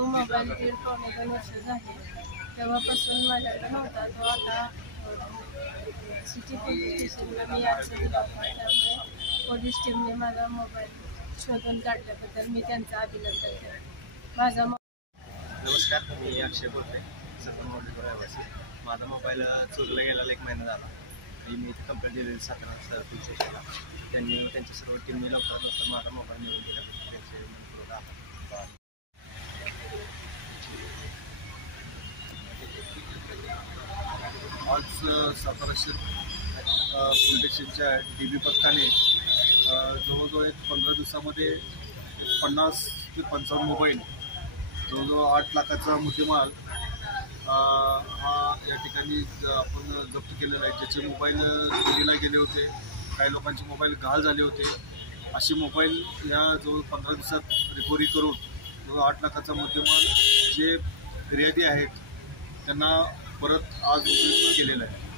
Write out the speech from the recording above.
तो मोबाईल 1.5-2 वर्ष झाले. तेव्हापासून माझ्याकडे नव्हता. तो आता सिटी पोलीस स्टेशनला मी अर्ज दिला होता. त्यामुळे पोलीस टीमने माझा मोबाईल शोधून काढल्याबद्दल मी त्यांचं अभिनंदन केलं. माझा नमस्कार, मी अक्षय बोलते, सतत रहिवासी. माझा मोबाईल चोरीला गेलेला 1 महिना झाला आणि मी इथे कंप्लेंट दिलेली सातारा पोलीस स्टेशनला. त्यांनी त्यांच्या सर्व टीमने लवकरात माझा मोबाईल मिळून दिल्याबद्दल त्यांचे मनपूर्वक आभार. आज सातारा पोलीस स्टेशनच्या DB पथकाने जवळजवळ 15 दिवसामध्ये 50 ते 55 मोबाईल, जवळजवळ 8 लाखाचा मुद्देमाल हा या ठिकाणी आपण जप्त केलेला आहे. ज्याचे मोबाईल चोरीला गेले होते, काही लोकांचे मोबाईल गहाळ झाले होते. असे मोबाईल या जवळ 15 दिवसात रिकव्हरी करून जवळ 8 लाखाचा मुद्देमाल जे फिर्यादी आहेत त्यांना परत आज उपयुक्त केलेला आहे.